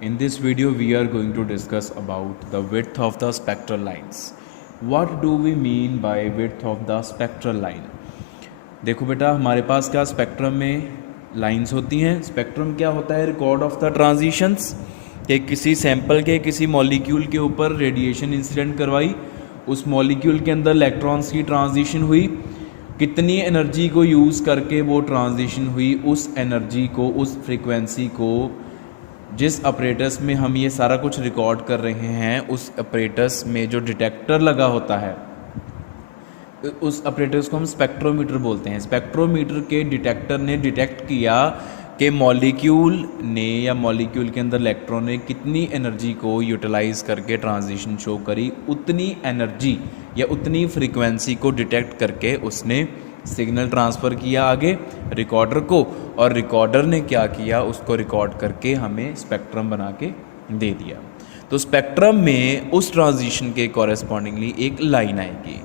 In this video, we are going to discuss about the width of the spectral lines. What do we mean by width of the spectral line? देखो बेटा, हमारे पास क्या spectrum में lines होती हैं. Spectrum क्या होता है? Record of the transitions. कि किसी सैंपल के किसी मॉलिक्यूल के ऊपर रेडिएशन इंसिडेंट करवाई, उस मॉलिक्यूल के अंदर इलेक्ट्रॉन्स की ट्रांजिशन हुई, कितनी एनर्जी को यूज़ करके वो ट्रांजिशन हुई, उस एनर्जी को, उस फ्रीक्वेंसी को जिस ऑपरेटर्स में हम ये सारा कुछ रिकॉर्ड कर रहे हैं, उस ऑपरेटर्स में जो डिटेक्टर लगा होता है, उस ऑपरेटर्स को हम स्पेक्ट्रोमीटर बोलते हैं. स्पेक्ट्रोमीटर के डिटेक्टर ने डिटेक्ट किया कि मॉलिक्यूल ने या मॉलिक्यूल के अंदर इलेक्ट्रॉन ने कितनी एनर्जी को यूटिलाइज करके ट्रांजिशन शो करी, उतनी एनर्जी या उतनी फ्रीक्वेंसी को डिटेक्ट करके उसने सिग्नल ट्रांसफ़र किया आगे रिकॉर्डर को, और रिकॉर्डर ने क्या किया, उसको रिकॉर्ड करके हमें स्पेक्ट्रम बना के दे दिया. तो स्पेक्ट्रम में उस ट्रांजिशन के कॉरेस्पॉन्डिंगली एक लाइन आएगी.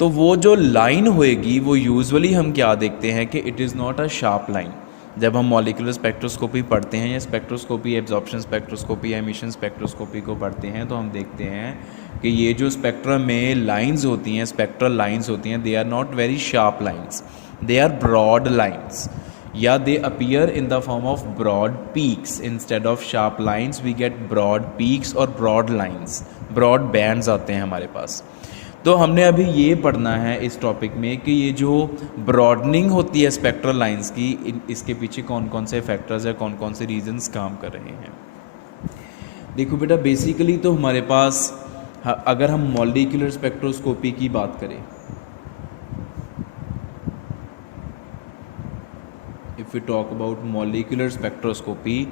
तो वो जो लाइन होएगी वो यूजुअली हम क्या देखते हैं कि it is not a sharp line. जब हम मॉलिक्यूलर स्पेक्ट्रोस्कोपी पढ़ते हैं या spectroscopy, absorption spectroscopy, emission spectroscopy को पढ़ते हैं, तो हम देखते हैं कि ये जो स्पेक्ट्रम में लाइंस होती हैं, स्पेक्ट्रल लाइंस होती हैं, they are not very sharp lines, they are broad lines, या they appear in the form of broad peaks. Instead of sharp lines we get broad peaks और ब्रॉड लाइंस, ब्रॉड बैंड्स आते हैं हमारे पास. तो हमने अभी ये पढ़ना है इस टॉपिक में कि ये जो ब्रॉडनिंग होती है स्पेक्ट्रल लाइंस की, इसके पीछे कौन कौन से फैक्टर्स या कौन कौन से रीजंस काम कर रहे हैं. देखो बेटा, बेसिकली तो हमारे पास अगर हम मॉलिक्यूलर स्पेक्ट्रोस्कोपी की बात करें, if we talk about molecular spectroscopy,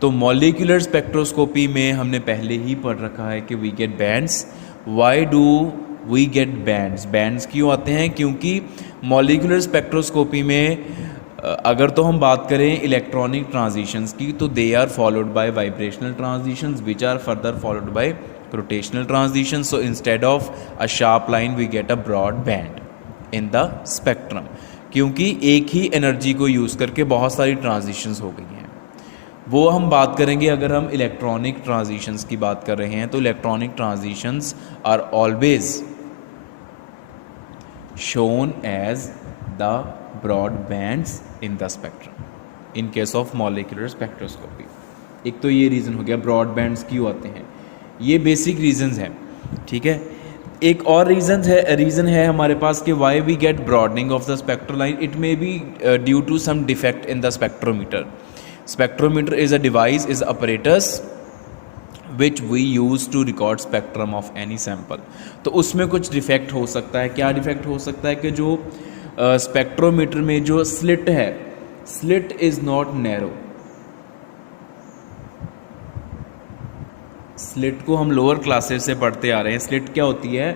तो मॉलिक्यूलर स्पेक्ट्रोस्कोपी में हमने पहले ही पढ़ रखा है कि we get bands. Why do we get bands? Bands क्यों आते हैं? क्योंकि मॉलिक्यूलर स्पेक्ट्रोस्कोपी में अगर तो हम बात करें इलेक्ट्रॉनिक ट्रांजिशंस की, तो they are followed by vibrational transitions which are further followed by rotational transitions. So instead of a sharp line we get a broad band in the spectrum, क्योंकि एक ही एनर्जी को यूज़ करके बहुत सारी transitions हो गई हैं. वो हम बात करेंगे अगर हम इलेक्ट्रॉनिक ट्रांजिशंस की बात कर रहे हैं, तो electronic transitions are always shown as the broad bands in the spectrum in case of molecular spectroscopy. एक तो ये रीज़न हो गया ब्रॉड बैंड्स क्यों आते हैं, ये बेसिक रीजंस हैं. ठीक है, एक और रीज़न है हमारे पास कि why we get broadening of the spectral line. It may be due to some defect in the spectrometer. Spectrometer is a device, is apparatus which we use to record spectrum of any sample. तो उसमें कुछ defect हो सकता है. क्या defect हो सकता है कि जो स्पेक्ट्रोमीटर में जो स्लिट है, slit is not narrow. Slit को हम लोअर क्लासेस से पढ़ते आ रहे हैं. स्लिट क्या होती है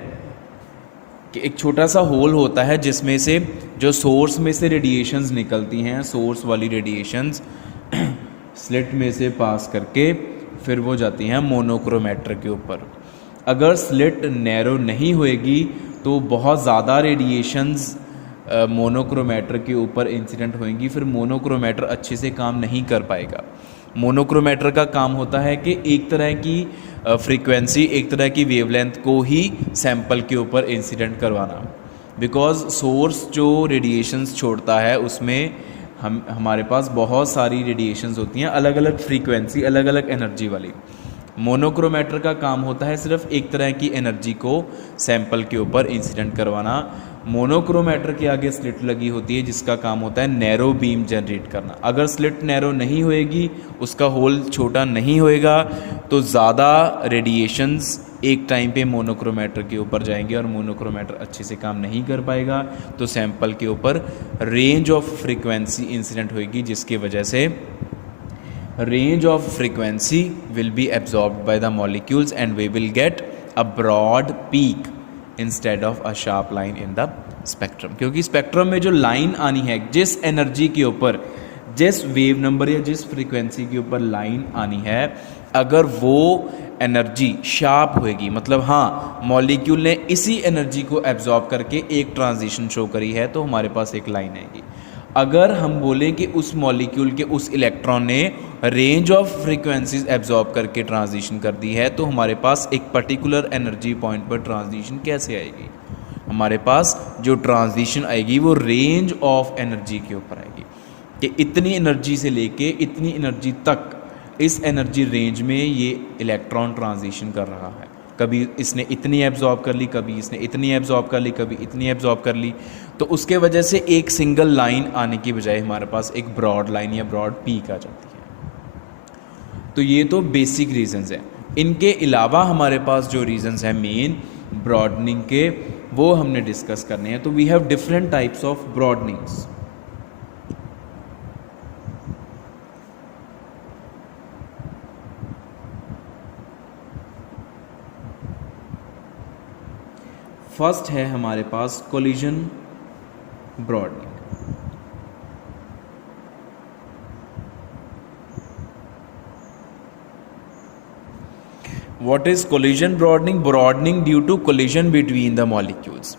कि एक छोटा सा होल होता है जिसमें से जो सोर्स में से रेडिएशंस निकलती हैं, सोर्स वाली रेडिएशंस स्लिट में से पास करके फिर वो जाती हैं मोनोक्रोमेटर के ऊपर. अगर स्लिट नैरो नहीं होएगी तो बहुत ज़्यादा रेडिएशंस मोनोक्रोमेटर के ऊपर इंसिडेंट होएंगी, फिर मोनोक्रोमेटर अच्छे से काम नहीं कर पाएगा. मोनोक्रोमेटर का काम होता है कि एक तरह की फ्रीक्वेंसी, एक तरह की वेवलेंथ को ही सैंपल के ऊपर इंसिडेंट करवाना. बिकॉज सोर्स जो रेडिएशंस छोड़ता है उसमें हमारे पास बहुत सारी रेडिएशंस होती हैं, अलग अलग फ्रीक्वेंसी, अलग अलग एनर्जी वाली. मोनोक्रोमेटर का काम होता है सिर्फ एक तरह की एनर्जी को सैंपल के ऊपर इंसिडेंट करवाना. मोनोक्रोमेटर के आगे स्लिट लगी होती है जिसका काम होता है नैरो बीम जनरेट करना. अगर स्लिट नैरो नहीं होएगी, उसका होल छोटा नहीं होएगा, तो ज़्यादा रेडिएशंस एक टाइम पे मोनोक्रोमेटर के ऊपर जाएंगे और मोनोक्रोमेटर अच्छे से काम नहीं कर पाएगा. तो सैंपल के ऊपर रेंज ऑफ फ्रीक्वेंसी इंसिडेंट होएगी, जिसकी वजह से range of frequency will be absorbed by the molecules and we will get a broad peak instead of a sharp line in the spectrum. क्योंकि स्पेक्ट्रम में जो लाइन आनी है, जिस एनर्जी के ऊपर, जिस वेव नंबर या जिस फ्रीक्वेंसी के ऊपर लाइन आनी है, अगर वो एनर्जी शार्प होएगी, मतलब हाँ मॉलिक्यूल ने इसी एनर्जी को एब्जॉर्ब करके एक ट्रांजिशन शो करी है, तो हमारे पास एक लाइन आएगी. अगर हम बोलें कि उस मॉलिक्यूल के उस इलेक्ट्रॉन ने रेंज ऑफ फ्रीक्वेंसीज एब्जॉर्ब करके ट्रांजिशन कर दी है, तो हमारे पास एक पर्टिकुलर एनर्जी पॉइंट पर ट्रांजिशन कैसे आएगी? हमारे पास जो ट्रांजिशन आएगी वो रेंज ऑफ एनर्जी के ऊपर आएगी कि इतनी एनर्जी से लेके इतनी एनर्जी तक, इस एनर्जी रेंज में ये इलेक्ट्रॉन ट्रांजिशन कर रहा है। कभी इसने इतनी एब्जॉर्ब कर ली, कभी इसने इतनी एब्जॉर्ब कर ली, कभी इतनी एब्जॉर्ब कर ली। तो उसके वजह से एक सिंगल लाइन आने की बजाय हमारे पास एक ब्रॉड लाइन या ब्रॉड पीक आ जाती है। तो ये तो बेसिक रीजंस हैं। इनके अलावा हमारे पास जो रीजंस हैं मेन ब्रॉडनिंग के, वो हमने डिस्कस करने हैं। तो we have different types of broadenings. First है हमारे पास collision broadening. What is collision broadening? Broadening due to collision between the molecules.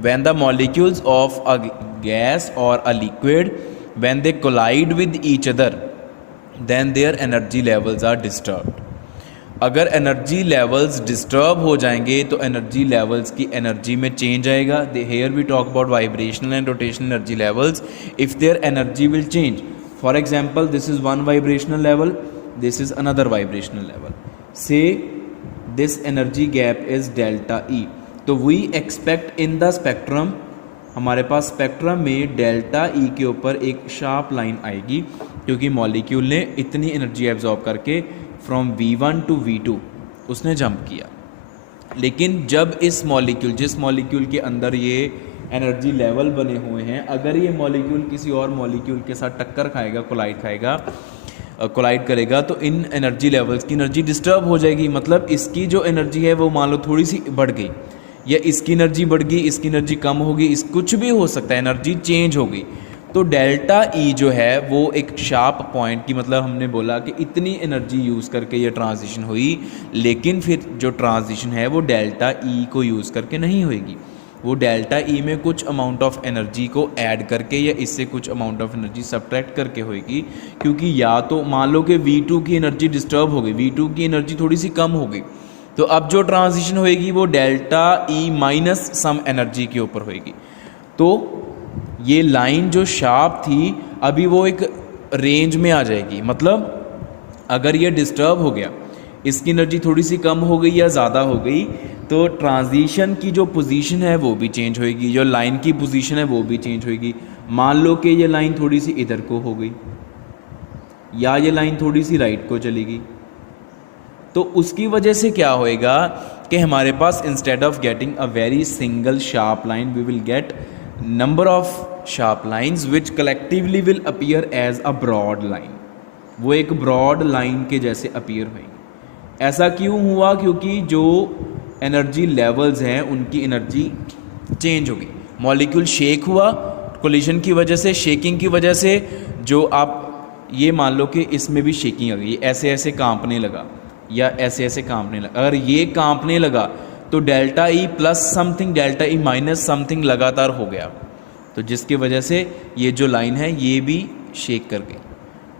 When the molecules of a gas or a liquid, when they collide with each other, then their energy levels are disturbed. अगर energy levels disturb हो जाएंगे तो energy levels की energy में change आएगा। Here we talk about vibrational and rotational energy levels. If there energy will change, for example this is one vibrational level, this is another vibrational level, so this energy gap is delta E. तो we expect in the spectrum, हमारे पास spectrum में delta E के ऊपर एक sharp line आएगी क्योंकि molecule ने इतनी एनर्जी एब्जॉर्ब करके फ्रॉम V1 टू V2 उसने जंप किया। लेकिन जब इस मॉलिक्यूल, जिस मॉलिक्यूल के अंदर ये एनर्जी लेवल बने हुए हैं, अगर ये मॉलिक्यूल किसी और मॉलिक्यूल के साथ टक्कर खाएगा, कोलाइड करेगा, तो इन एनर्जी लेवल्स की एनर्जी डिस्टर्ब हो जाएगी। मतलब इसकी जो एनर्जी है वो मान लो थोड़ी सी बढ़ गई, या इसकी एनर्जी बढ़ गई, इसकी एनर्जी कम होगी, इस कुछ भी हो सकता है, एनर्जी चेंज हो गई। तो डेल्टा ई जो है वो एक शार्प पॉइंट की, मतलब हमने बोला कि इतनी एनर्जी यूज़ करके ये ट्रांजिशन हुई, लेकिन फिर जो ट्रांजिशन है वो डेल्टा ई को यूज़ करके नहीं होएगी। वो डेल्टा ई में कुछ अमाउंट ऑफ एनर्जी को ऐड करके या इससे कुछ अमाउंट ऑफ एनर्जी सब्ट्रैक्ट करके होएगी। क्योंकि या तो मान लो कि V2 की एनर्जी डिस्टर्ब हो गई, V2 की एनर्जी थोड़ी सी कम हो गई, तो अब जो ट्रांजिशन होएगी वो delta E minus some energy के ऊपर होएगी। तो ये लाइन जो शार्प थी अभी वो एक रेंज में आ जाएगी। मतलब अगर ये डिस्टर्ब हो गया, इसकी एनर्जी थोड़ी सी कम हो गई या ज़्यादा हो गई, तो ट्रांजिशन की जो पोजीशन है वो भी चेंज होएगी, जो लाइन की पोजीशन है वो भी चेंज होएगी। मान लो कि ये लाइन थोड़ी सी इधर को हो गई या ये लाइन थोड़ी सी राइट को चली गई, तो उसकी वजह से क्या होएगा कि हमारे पास instead of getting a very single sharp line, we will get number of sharp lines which collectively will appear as a broad line. वो एक ब्रॉड लाइन के जैसे अपीयर होंगी। ऐसा क्यों हुआ? क्योंकि जो एनर्जी लेवल्स हैं उनकी एनर्जी चेंज हो गई। मॉलिक्यूल शेक हुआ कोलिजन की वजह से, शेकिंग की वजह से जो आप ये मान लो कि इसमें भी शेकिंग आ गई, ऐसे ऐसे कांपने लगा या ऐसे ऐसे कांपने लगा। अगर ये कांपने लगा तो delta E plus something, delta E minus something लगातार हो गया, तो जिसकी वजह से ये जो लाइन है ये भी शेक कर गई।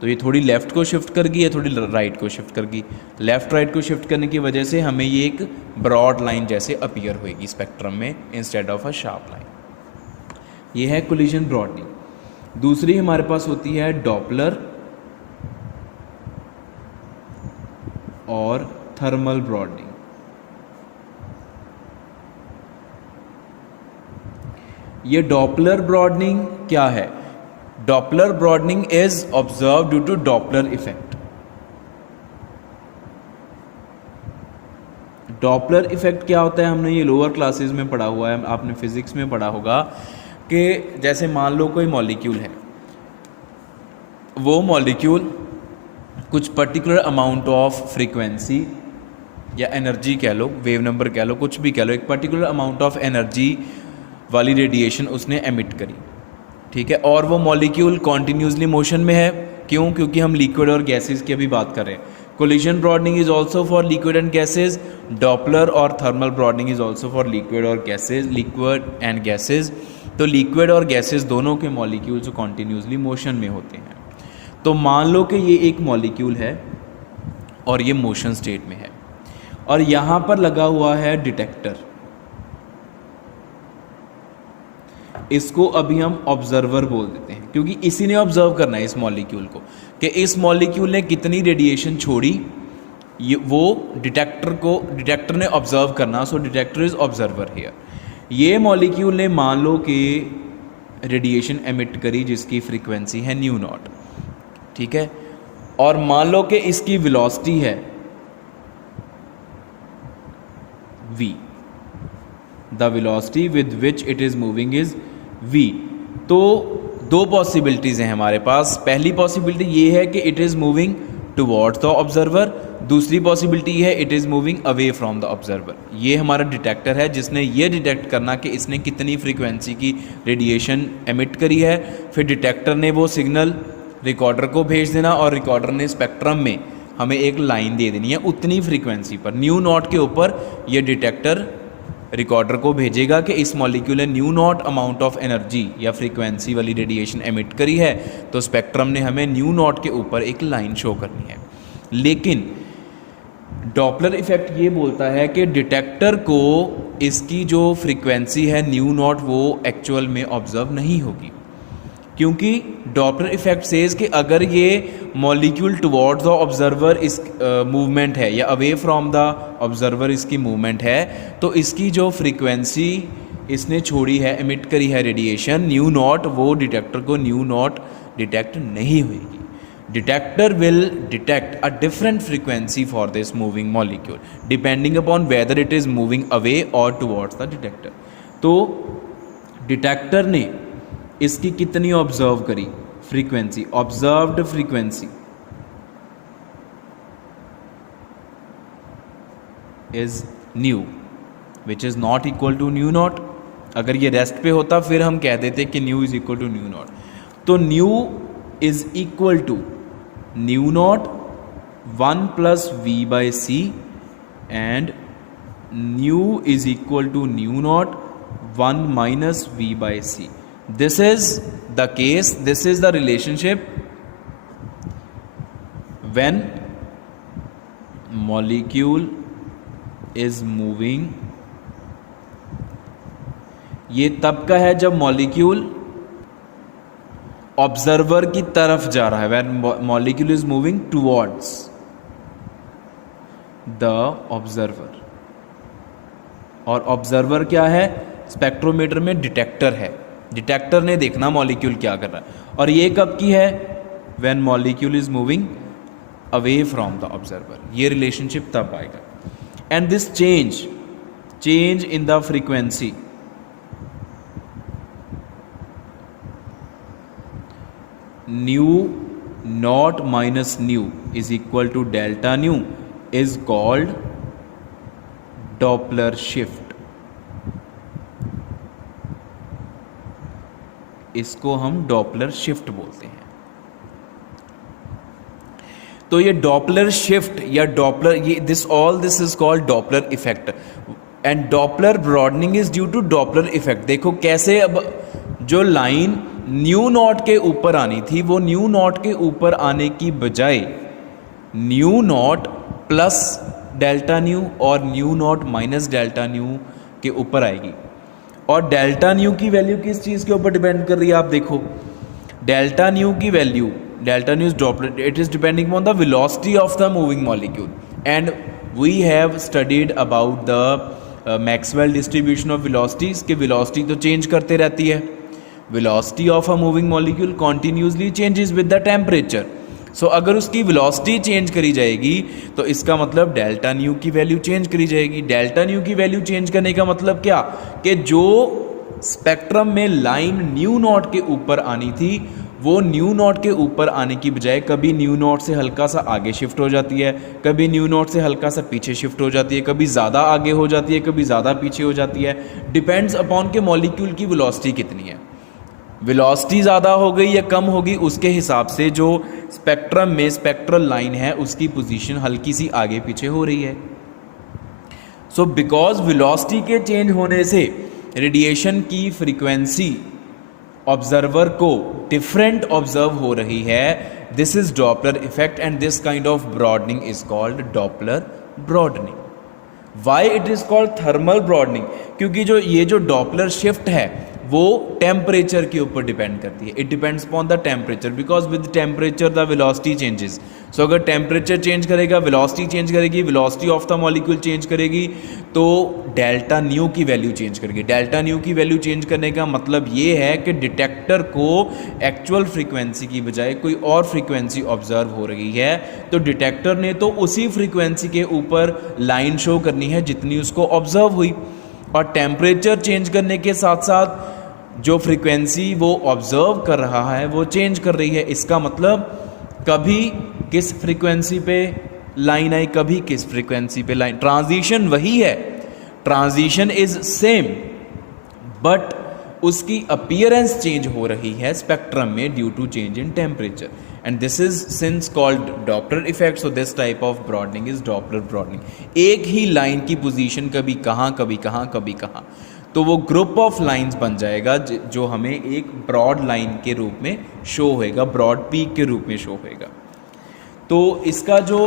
तो ये थोड़ी लेफ़्ट को शिफ्ट कर गई, या थोड़ी राइट को शिफ्ट कर गई। लेफ़्ट राइट को शिफ्ट करने की वजह से हमें ये एक ब्रॉड लाइन जैसे अपीयर होएगी स्पेक्ट्रम में instead of a sharp line. ये है कोलिजन ब्रॉडनिंग। दूसरी हमारे पास होती है डॉपलर और थर्मल ब्रॉडनिंग। ये डॉपलर ब्रॉडनिंग क्या है? Doppler broadening is observe due to Doppler effect. Doppler effect क्या होता है? हमने ये लोअर क्लासेस में पढ़ा हुआ है, आपने फिजिक्स में पढ़ा होगा कि जैसे मान लो कोई मॉलिक्यूल है, वो मॉलिक्यूल कुछ पर्टिकुलर अमाउंट ऑफ फ्रीक्वेंसी या एनर्जी कह लो, वेव नंबर कह लो, कुछ भी कह लो, एक पर्टिकुलर अमाउंट ऑफ एनर्जी वाली रेडिएशन उसने एमिट करी, ठीक है, और वो मॉलिक्यूल कॉन्टीन्यूसली मोशन में है। क्यों? क्योंकि हम लिक्विड और गैसेस की अभी बात कर रहे हैं। Collision broadening is also for liquid and gases, Doppler और thermal broadening is also for liquid और गैसेज, लिक्विड एंड गैसेज। तो लिक्विड और गैसेज दोनों के मॉलिक्यूल्स कॉन्टीन्यूसली मोशन में होते हैं। तो मान लो कि ये एक मॉलिक्यूल है और ये मोशन स्टेट में है और यहाँ पर लगा हुआ है डिटेक्टर। इसको अभी हम ऑब्जर्वर बोल देते हैं क्योंकि इसी ने ऑब्जर्व करना है इस मॉलिक्यूल को कि इस मॉलिक्यूल ने कितनी रेडिएशन छोड़ी, ये वो डिटेक्टर ने ऑब्जर्व करना। सो डिटेक्टर इज ऑब्जर्वर हियर। ये मॉलिक्यूल ने मान लो कि रेडिएशन एमिट करी जिसकी फ्रीक्वेंसी है न्यू नॉट, ठीक है, और मान लो कि इसकी वेलोसिटी है v, the velocity with which it is moving is v। तो दो पॉसिबिलिटीज़ हैं हमारे पास। पहली पॉसिबिलिटी ये है कि it is moving towards the observer, दूसरी पॉसिबिलिटी है it is moving away from the observer. ये हमारा डिटेक्टर है जिसने ये डिटेक्ट करना कि इसने कितनी फ्रीक्वेंसी की रेडिएशन एमिट करी है। फिर डिटेक्टर ने वो सिग्नल रिकॉर्डर को भेज देना और रिकॉर्डर ने स्पेक्ट्रम में हमें एक लाइन दे देनी है उतनी फ्रीक्वेंसी पर, न्यू नॉट के ऊपर। ये डिटेक्टर रिकॉर्डर को भेजेगा कि इस मॉलिक्यूल ने new not amount of energy या फ्रीक्वेंसी वाली रेडिएशन एमिट करी है, तो स्पेक्ट्रम ने हमें न्यू नॉट के ऊपर एक लाइन शो करनी है। लेकिन डॉपलर इफेक्ट ये बोलता है कि डिटेक्टर को इसकी जो फ्रीक्वेंसी है न्यू नॉट वो एक्चुअल में ऑब्जर्व नहीं होगी, क्योंकि डॉपलर इफेक्ट सेज कि अगर ये मॉलिक्यूल टुवर्ड्स द ऑब्जर्वर इस मूवमेंट है या अवे फ्रॉम द ऑब्जर्वर इसकी मूवमेंट है, तो इसकी जो फ्रीक्वेंसी इसने छोड़ी है, एमिट करी है रेडिएशन न्यू नॉट, वो डिटेक्टर को न्यू नॉट डिटेक्ट नहीं होगी। Detector will detect a different frequency for this moving molecule depending upon whether it is moving away और टुवर्ड्स द डिटेक्टर। तो डिटेक्टर ने इसकी कितनी ऑब्जर्व करी frequency, observed frequency is nu which is not equal to nu naught. अगर ये rest पे होता फिर हम कह देते कि nu is equal to nu nought. तो nu is equal to nu nought 1 plus v by c and nu is equal to nu nought 1 minus v by c. This is the case, this is the relationship when molecule is moving। ये तब का है जब molecule observer की तरफ जा रहा है, when molecule is moving towards the observer। और ऑब्जर्वर क्या है, स्पेक्ट्रोमीटर में डिटेक्टर है, डिटेक्टर ने देखना मॉलिक्यूल क्या कर रहा है। और ये कब की है, when molecule is moving away from the observer. ये रिलेशनशिप तब आएगा। And this change in the frequency nu not minus nu is equal to delta nu is called Doppler shift. इसको हम डॉपलर शिफ्ट बोलते हैं। तो ये डॉपलर शिफ्ट या डॉपलर, ये this is called Doppler effect and Doppler broadening is due to Doppler effect. देखो कैसे, अब जो लाइन न्यू नॉट के ऊपर आनी थी वो न्यू नॉट के ऊपर आने की बजाय nu nought plus delta nu और nu not minus delta nu के ऊपर आएगी। और डेल्टा न्यू की वैल्यू किस चीज़ के ऊपर डिपेंड कर रही है, आप देखो डेल्टा न्यू की value, delta nu is Doppler, it is depending on the velocity of the moving molecule. And we have studied about the Maxwell distribution of velocities कि वेलोसिटी तो चेंज करते रहती है। Velocity of a moving molecule continuously changes with the temperature. So अगर उसकी velocity change करी जाएगी तो इसका मतलब डेल्टा न्यू की वैल्यू चेंज करी जाएगी। डेल्टा न्यू की वैल्यू चेंज करने का मतलब क्या, कि जो स्पेक्ट्रम में लाइन न्यू नॉट के ऊपर आनी थी वो न्यू नॉट के ऊपर आने की बजाय कभी न्यू नॉट से हल्का सा आगे शिफ्ट हो जाती है, कभी न्यू नॉट से हल्का सा पीछे शिफ्ट हो जाती है, कभी ज़्यादा आगे हो जाती है, कभी ज़्यादा पीछे हो जाती है। डिपेंड्स अपॉन के मॉलिक्यूल की वेलोसिटी कितनी है। वेलोसिटी ज़्यादा हो गई या कम होगी उसके हिसाब से जो स्पेक्ट्रम में स्पेक्ट्रल लाइन है उसकी पोजीशन हल्की सी आगे पीछे हो रही है। सो बिकॉज वेलोसिटी के चेंज होने से रेडिएशन की फ्रीक्वेंसी ऑब्जर्वर को डिफरेंट ऑब्जर्व हो रही है, this is Doppler effect and this kind of broadening is called Doppler broadening. Why it is called thermal broadening? क्योंकि जो ये जो डॉपलर शिफ्ट है वो टेम्परेचर के ऊपर डिपेंड करती है। It depends upon the temperature, because with temperature the velocity changes. So अगर टेम्परेचर चेंज करेगा, वेलोसिटी चेंज करेगी, velocity of the molecule change करेगी, तो डेल्टा न्यू की वैल्यू चेंज करेगी। डेल्टा न्यू की वैल्यू चेंज करने का मतलब ये है कि डिटेक्टर को एक्चुअल फ्रीक्वेंसी की बजाय कोई और फ्रीक्वेंसी ऑब्जर्व हो रही है, तो डिटेक्टर ने तो उसी फ्रीक्वेंसी के ऊपर लाइन शो करनी है जितनी उसको ऑब्जर्व हुई, और टेम्परेचर चेंज करने के साथ साथ जो फ्रीक्वेंसी वो ऑब्जर्व कर रहा है वो चेंज कर रही है। इसका मतलब कभी किस फ्रीक्वेंसी पे लाइन आई, कभी किस फ्रीक्वेंसी पे लाइन। ट्रांजिशन वही है, ट्रांजिशन इज सेम, बट उसकी अपीयरेंस चेंज हो रही है स्पेक्ट्रम में due to change in temperature, and this is since called Doppler effect. So this type of broadening is Doppler broadening. एक ही लाइन की पोजीशन कभी कहाँ कभी कहाँ कभी कहाँ, तो वो ग्रुप ऑफ लाइंस बन जाएगा जो हमें एक ब्रॉड लाइन के रूप में शो होएगा, ब्रॉड पीक के रूप में शो होएगा। तो इसका जो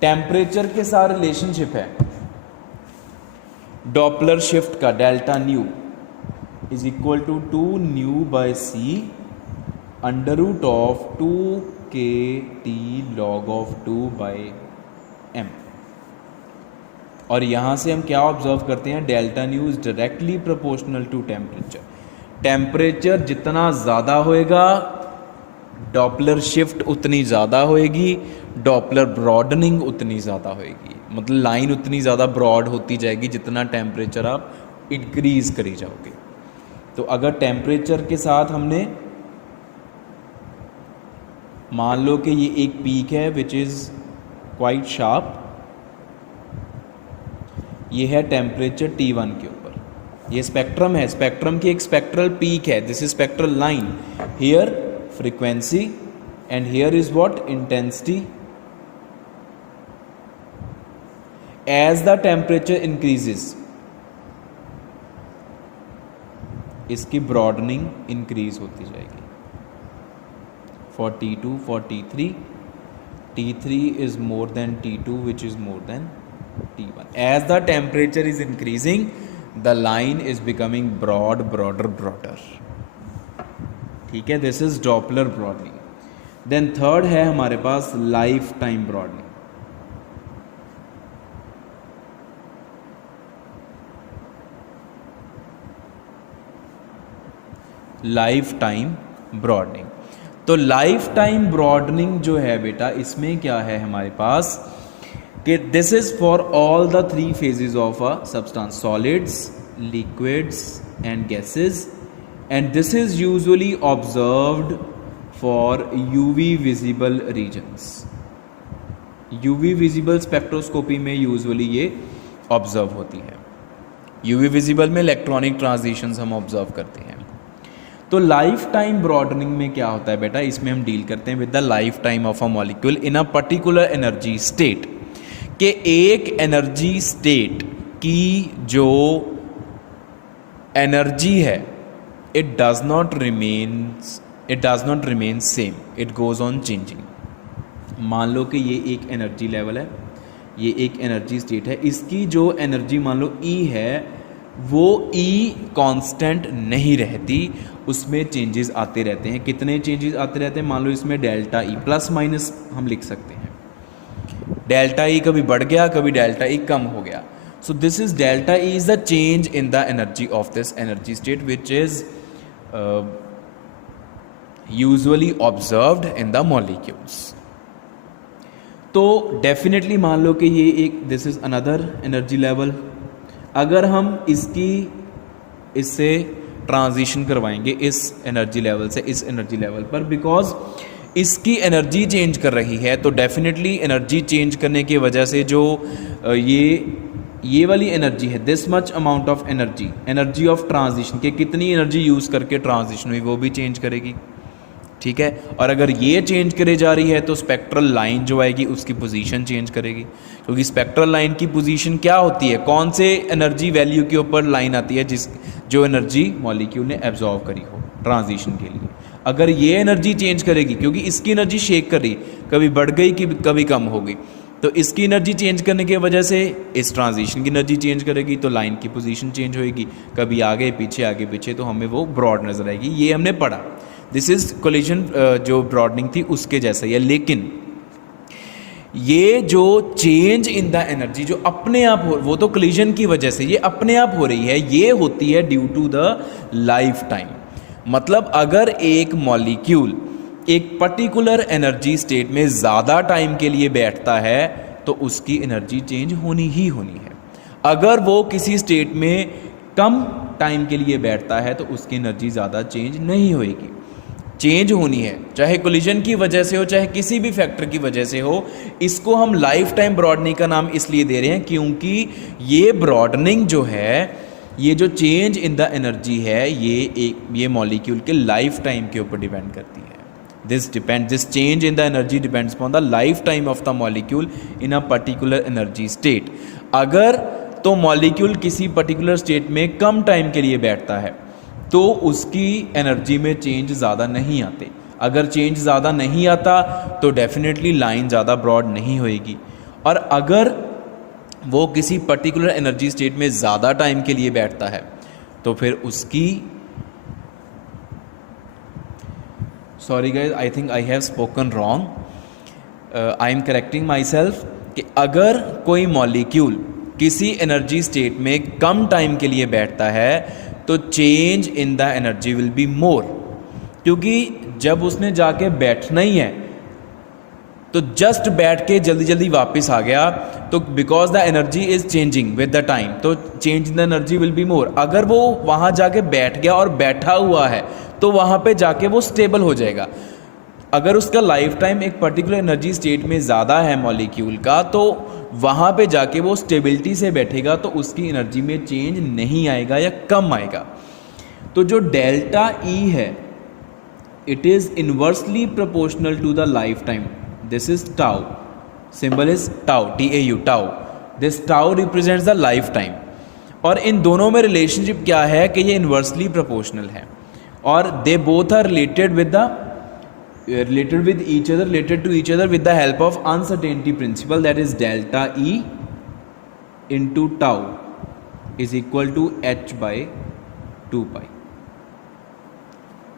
टेम्परेचर के साथ रिलेशनशिप है डॉपलर शिफ्ट का, delta nu is equal to 2 nu by c under root of 2 KT log of 2 by m। और यहाँ से हम क्या ऑब्जर्व करते हैं, delta nu is directly proportional to temperature. Temperature जितना ज़्यादा होएगा डॉपलर शिफ्ट उतनी ज़्यादा होएगी, डॉपलर ब्रॉडनिंग उतनी ज़्यादा होएगी, मतलब लाइन उतनी ज़्यादा ब्रॉड होती जाएगी जितना टेम्परेचर आप इंक्रीज करी जाओगे। तो अगर टेम्परेचर के साथ हमने मान लो कि ये एक पीक है विच इज़ क्वाइट शार्प, ये है टेम्परेचर T1 के ऊपर, ये स्पेक्ट्रम है, स्पेक्ट्रम की एक स्पेक्ट्रल पीक है, this is spectral line, here frequency and here is what, intensity. As the temperature increases इसकी ब्रॉडनिंग इंक्रीज होती जाएगी। For T2, for T3, T3 is more than T2 which is more than T1. As the temperature is increasing, the line is becoming broader. ठीक है, this is Doppler broadening. Then third है हमारे पास lifetime broadening. Lifetime broadening. तो lifetime broadening जो है बेटा, इसमें क्या है हमारे पास कि this is for all the 3 phases of a substance, solids, liquids and gases, and this is usually observed for UV visible regions. UV visible spectroscopy में यूजुअली ये ऑब्जर्व होती है। यूवी विजिबल में इलेक्ट्रॉनिक ट्रांजिशंस हम observe करते हैं। तो life time broadening में क्या होता है बेटा, इसमें हम डील करते हैं with the life time of a molecule in a particular energy state, कि एक एनर्जी स्टेट की जो एनर्जी है it does not remain same, it goes on changing. मान लो कि ये एक एनर्जी लेवल है, ये एक एनर्जी स्टेट है, इसकी जो एनर्जी मान लो E है वो E कांस्टेंट नहीं रहती, उसमें चेंजेस आते रहते हैं। कितने चेंजेस आते रहते हैं, मान लो इसमें डेल्टा E प्लस माइनस हम लिख सकते हैं। डेल्टा E कभी बढ़ गया, कभी डेल्टा E कम हो गया। So this is delta E is the change in the energy of this energy state which is usually observed in the molecules. तो डेफिनेटली मान लो कि ये एक this is another energy level, अगर हम इससे ट्रांजिशन करवाएंगे इस एनर्जी लेवल से इस एनर्जी लेवल पर, बिकॉज इसकी एनर्जी चेंज कर रही है, तो डेफिनेटली एनर्जी चेंज करने की वजह से जो ये वाली एनर्जी है, this much amount of energy of transition के कितनी एनर्जी यूज़ करके ट्रांजिशन हुई वो भी चेंज करेगी। ठीक है। और अगर ये चेंज करे जा रही है तो स्पेक्ट्रल लाइन जो आएगी उसकी पोजीशन चेंज करेगी, क्योंकि स्पेक्ट्रल लाइन की पोजीशन क्या होती है, कौन से एनर्जी वैल्यू के ऊपर लाइन आती है जो एनर्जी मॉलिक्यूल ने एब्जॉर्व करी हो ट्रांजिशन के लिए। अगर ये एनर्जी चेंज करेगी, क्योंकि इसकी एनर्जी शेक कर रही, कभी बढ़ गई कि कभी कम हो गई, तो इसकी एनर्जी चेंज करने की वजह से इस ट्रांजिशन की एनर्जी चेंज करेगी, तो लाइन की पोजीशन चेंज होएगी, कभी आगे पीछे, तो हमें वो ब्रॉड नज़र आएगी। ये हमने पढ़ा, दिस इज़ कोलिजन जो ब्रॉडनिंग थी उसके जैसा ही है। लेकिन ये जो चेंज इन द एनर्जी जो अपने आप हो, वो तो कोलिजन की वजह से ये अपने आप हो रही है, ये होती है due to the life time. मतलब अगर एक मॉलिक्यूल एक पर्टिकुलर एनर्जी स्टेट में ज़्यादा टाइम के लिए बैठता है तो उसकी एनर्जी चेंज होनी ही होनी है। अगर वो किसी स्टेट में कम टाइम के लिए बैठता है तो उसकी एनर्जी ज़्यादा चेंज नहीं होएगी, चेंज होनी है, चाहे कोलिजन की वजह से हो चाहे किसी भी फैक्टर की वजह से हो। इसको हम लाइफ टाइम ब्रॉडनिंग का नाम इसलिए दे रहे हैं क्योंकि ये ब्रॉडनिंग जो है, ये जो चेंज इन द एनर्जी है, ये मॉलिक्यूल के लाइफ टाइम के ऊपर डिपेंड करती है। This change in the energy depends upon the life time of the molecule in a particular energy state. अगर तो मॉलिक्यूल किसी पर्टिकुलर स्टेट में कम टाइम के लिए बैठता है तो उसकी एनर्जी में चेंज ज़्यादा नहीं आते। अगर चेंज ज़्यादा नहीं आता तो डेफिनेटली लाइन ज़्यादा ब्रॉड नहीं होएगी। और अगर वो किसी पर्टिकुलर एनर्जी स्टेट में ज़्यादा टाइम के लिए बैठता है तो फिर उसकी, sorry guys, I think I have spoken wrong, I am correcting my self, कि अगर कोई मॉलिक्यूल किसी एनर्जी स्टेट में कम टाइम के लिए बैठता है तो change in the energy will be मोर, क्योंकि जब उसने जाके बैठना ही है तो जस्ट बैठ के जल्दी जल्दी वापस आ गया, तो because the energy is changing with the time, तो change in the energy will be more. अगर वो वहाँ जाके बैठ गया और बैठा हुआ है तो वहाँ पे जाके वो स्टेबल हो जाएगा। अगर उसका लाइफ टाइम एक पर्टिकुलर एनर्जी स्टेट में ज़्यादा है मॉलिक्यूल का, तो वहाँ पे जाके वो स्टेबिलिटी से बैठेगा तो उसकी एनर्जी में चेंज नहीं आएगा या कम आएगा। तो जो डेल्टा ई है, it is inversely proportional to the life time. This is tau, symbol is tau, TAU, tau. This tau represents the life time. और इन दोनों में रिलेशनशिप क्या है कि ये इन्वर्सली प्रोपोर्शनल है और they both are related with each other, related to each other with the help of uncertainty principle, that is delta E into tau is equal to h by 2 pi।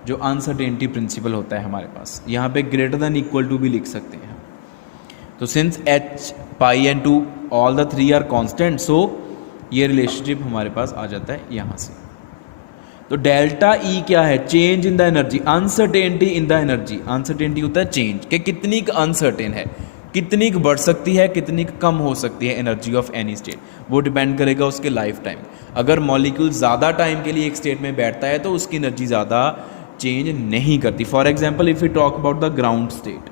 जो uncertainty principle होता है हमारे पास, यहाँ पे greater than equal to भी लिख सकते हैं। तो since h, pi and 2 all the 3 are constant, so ये रिलेशनशिप हमारे पास आ जाता है यहाँ से। तो डेल्टा ई क्या है, change in the energy, uncertainty in the energy. Uncertainty होता है चेंज, कि कितनी अनसर्टेन है, कितनी बढ़ सकती है, कितनी कम हो सकती है एनर्जी ऑफ एनी स्टेट, वो डिपेंड करेगा उसके लाइफ टाइम। अगर मॉलिक्यूल ज़्यादा टाइम के लिए एक स्टेट में बैठता है तो उसकी एनर्जी ज़्यादा चेंज नहीं करती। For example, if you talk about the ground state,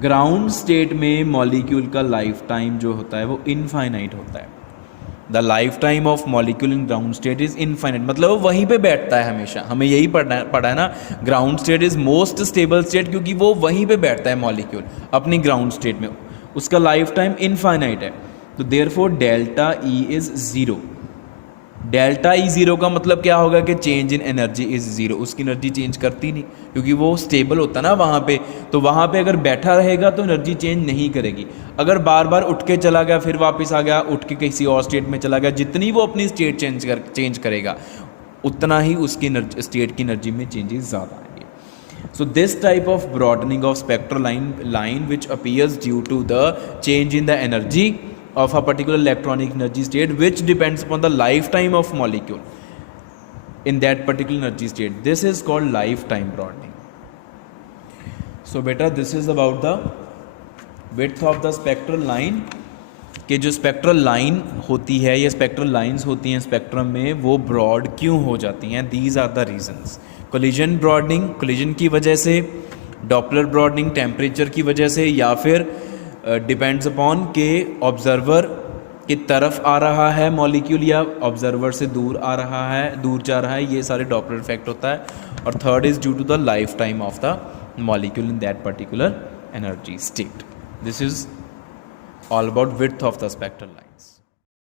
ground state में मॉलिक्यूल का लाइफ टाइम जो होता है वो इनफाइनाइट होता है। The life time of molecule in ground state is infinite, मतलब वो वहीं पे बैठता है हमेशा। हमें यही पढ़ा है ना, ground state is most stable state, क्योंकि वो वहीं पे बैठता है मॉलिक्यूल अपनी ग्राउंड स्टेट में, उसका लाइफ टाइम इनफाइनाइट है। तो therefore delta E is zero. Delta E zero का मतलब क्या होगा कि change in energy is zero, उसकी एनर्जी चेंज करती नहीं क्योंकि वो स्टेबल होता ना वहाँ पे। तो वहाँ पे अगर बैठा रहेगा तो एनर्जी चेंज नहीं करेगी। अगर बार बार उठ के चला गया, फिर वापस आ गया, उठ के किसी और स्टेट में चला गया, जितनी वो अपनी स्टेट चेंज करेगा उतना ही उसकी स्टेट की एनर्जी में चेंजेस ज़्यादा आएंगे। So this type of broadening of spectral line which appears due to the change in the energy of a particular electronic energy state which depends upon the lifetime of molecule in that particular energy state. This is called lifetime broadening. So beta, this is about the width of the spectral line, कि जो spectral line होती है या spectral lines होती हैं spectrum में, वो broad क्यों हो जाती हैं। These are the reasons. Collision broadening, collision की वजह से, डॉपलर ब्रॉडनिंग टेम्परेचर की वजह से, या फिर डिपेंड्स अपॉन के ऑब्जर्वर की तरफ आ रहा है मॉलिक्यूल या ऑब्जर्वर से दूर आ रहा है, दूर जा रहा है, ये सारे डॉपलर इफेक्ट होता है। और third is due to the life time of the molecule in that particular energy state. This is all about width of the spectral line.